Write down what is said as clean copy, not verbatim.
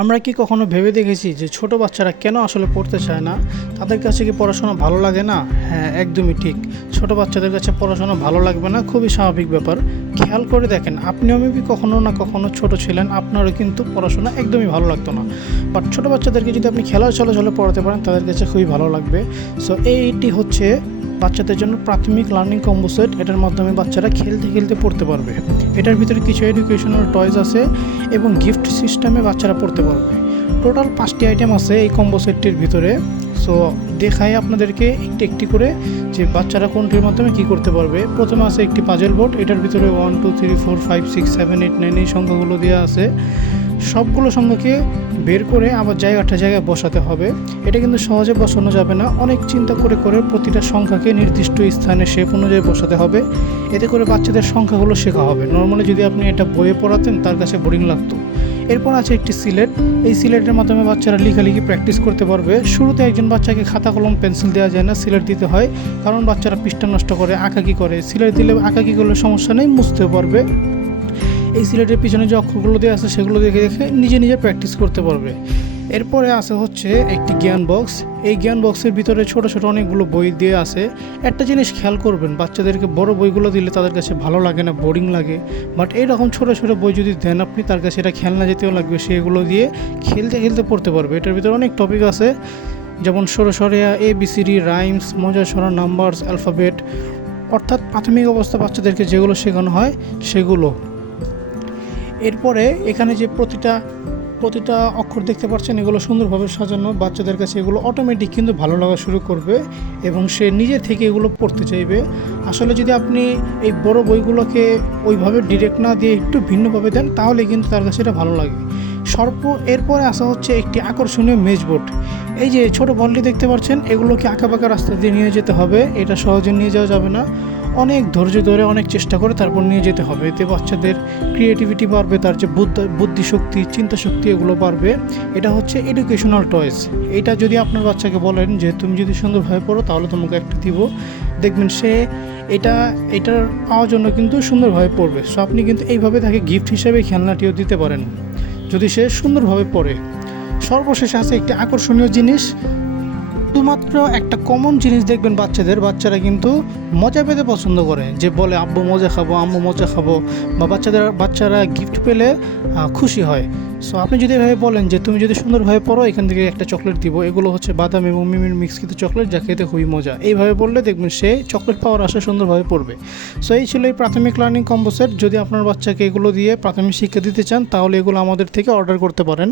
আমরা কি কখনো ভেবে দেখেছি যে ছোট বাচ্চারা কেন আসলে পড়তে চায় না? তাদের কাছে কি পড়াশোনা ভালো লাগে না? হ্যাঁ, একদমই ঠিক। ছোট বাচ্চাদের কাছে পড়াশোনা ভালো লাগবে না, খুবই স্বাভাবিক ব্যাপার। খেয়াল করে দেখেন, আপনিও মেবি কখনো না কখনো ছোট ছিলেন, আপনারও কিন্তু পড়াশোনা একদমই ভালো লাগতো না। বাট ছোট বাচ্চাদেরকে যদি আপনি খেলার চলাচলে পড়াতে পারেন, তাদের কাছে খুবই ভালো লাগবে। সো এইটি হচ্ছে বাচ্চাদের জন্য প্রাথমিক লার্নিং কম্বো সেট। এটার মাধ্যমে বাচ্চারা খেলতে খেলতে পড়তে পারবে। এটার ভিতরে কিছু এডুকেশনাল টয়েস আছে এবং গিফট সিস্টেমে বাচ্চারা পড়তে পারবে। টোটাল 5টি আইটেম আছে এই কম্বো সেটটির ভিতরে। সো দেখাই আপনাদেরকে একটি একটি করে যে বাচ্চারা কোনটির মাধ্যমে কী করতে পারবে। প্রথমে আছে একটি পাজেল বোর্ড। এটার ভিতরে 1 2 3 4 5 6 7 8 9 এই সংখ্যাগুলো দেওয়া আছে। সবগুলো সংখ্যাকে বের করে আবার জায়গায় বসাতে হবে। এটা কিন্তু সহজে বসানো যাবে না, অনেক চিন্তা করে করে প্রতিটা সংখ্যাকে নির্দিষ্ট স্থানে শেপ অনুযায়ী বসাতে হবে। এতে করে বাচ্চাদের সংখ্যাগুলো শেখা হবে। নর্মালি যদি আপনি এটা বইয়ে পড়াতেন, তার কাছে বোরিং লাগতো। এরপর আছে একটি সিলেট। এই সিলেটের মাধ্যমে বাচ্চারা লেখালেখি প্র্যাকটিস করতে পারবে। শুরুতে একজন বাচ্চাকে খাতা কলম পেন্সিল দেওয়া যায় না, সিলেট দিতে হয়, কারণ বাচ্চারা পৃষ্ঠা নষ্ট করে, আঁকাকি করে। সিলেট দিলে আঁকাকি করলে সমস্যা নেই, মুছতেও পারবে। এই সিলেটের পিছনে যে অক্ষরগুলো দেওয়া আছে সেগুলো দেখে দেখে নিজে প্র্যাকটিস করতে পারবে। এরপরে আছে হচ্ছে একটি জ্ঞান বক্স। এই জ্ঞান বক্সের ভিতরে ছোট ছোট অনেকগুলো বই দিয়ে আছে। একটা জিনিস খেয়াল করবেন, বাচ্চাদেরকে বড় বইগুলো দিলে তাদের কাছে ভালো লাগে না, বোরিং লাগে। বাট এইরকম ছোট ছোট বই যদি দেন আপনি, তার কাছে এটা খেলনা জাতীয় লাগবে, সে এগুলো দিয়ে খেলতে খেলতে পড়তে পারবে। এটার ভিতরে অনেক টপিক আছে, যেমন সরসরিয়া, ABCD, রাইমস, মজার সরা, নাম্বারস, অ্যালফাবেট, অর্থাৎ প্রাথমিক অবস্থা বাচ্চাদেরকে যেগুলো শেখানো হয় সেগুলো। এরপরে এখানে যে প্রতিটা অক্ষর দেখতে পাচ্ছেন, এগুলো সুন্দরভাবে সাজানো। বাচ্চাদের কাছে এগুলো অটোমেটিক কিন্তু ভালো লাগা শুরু করবে এবং সে নিজে থেকে এগুলো পড়তে চাইবে। আসলে যদি আপনি এই বড় বইগুলোকে ওইভাবে ডিরেক্ট না দিয়ে একটু ভিন্নভাবে দেন, তাহলে কিন্তু তার কাছে এটা ভালো লাগে। এরপরে আসা হচ্ছে একটি আকর্ষণীয় মেজবোর্ড। এই যে ছোট বলটি দেখতে পাচ্ছেন, এগুলোকে আঁকাবাঁকা রাস্তা দিয়ে নিয়ে যেতে হবে। এটা সহজে নিয়ে যাওয়া যাবে না, অনেক ধৈর্য ধরে অনেক চেষ্টা করে তারপর নিয়ে যেতে হবে। এতে বাচ্চাদের ক্রিয়েটিভিটি বাড়বে, তার যে বুদ্ধিশক্তি, চিন্তা শক্তি, এগুলো বাড়বে। এটা হচ্ছে এডুকেশনাল টয়েস। এটা যদি আপনার বাচ্চাকে বলেন যে তুমি যদি সুন্দরভাবে পড়ো তাহলে তোমাকে একটা দিব, দেখবেন সে এটার পাওয়ার জন্য কিন্তু সুন্দরভাবে পড়বে। সো আপনি কিন্তু এইভাবে তাকে গিফট হিসেবে খেলনাটিও দিতে পারেন যদি সে সুন্দরভাবে পড়ে। সর্বশেষে আছে একটি আকর্ষণীয় জিনিস। শুধুমাত্র একটা কমন জিনিস দেখবেন, বাচ্চারা কিন্তু মজা পেতে পছন্দ করে, যে বলে আব্বু মজা খাবো, আম্মু মজা খাবো, বা বাচ্চারা গিফট পেলে খুশি হয়। সো আপনি যদি এভাবে বলেন যে তুমি যদি সুন্দরভাবে পড়ো, এখান থেকে একটা চকলেট দিব, এগুলো হচ্ছে বাদাম এবং মিমির মিক্সকৃত চকলেট, যা খেতে খুবই মজা, এইভাবে বললে দেখবেন সে চকলেট পাওয়ার আশায় সুন্দরভাবে পড়বে। সো এই ছিল এই প্রাথমিক লার্নিং কম্বো সেট। যদি আপনার বাচ্চাকে এগুলো দিয়ে প্রাথমিক শিক্ষা দিতে চান, তাহলে এগুলো আমাদের থেকে অর্ডার করতে পারেন।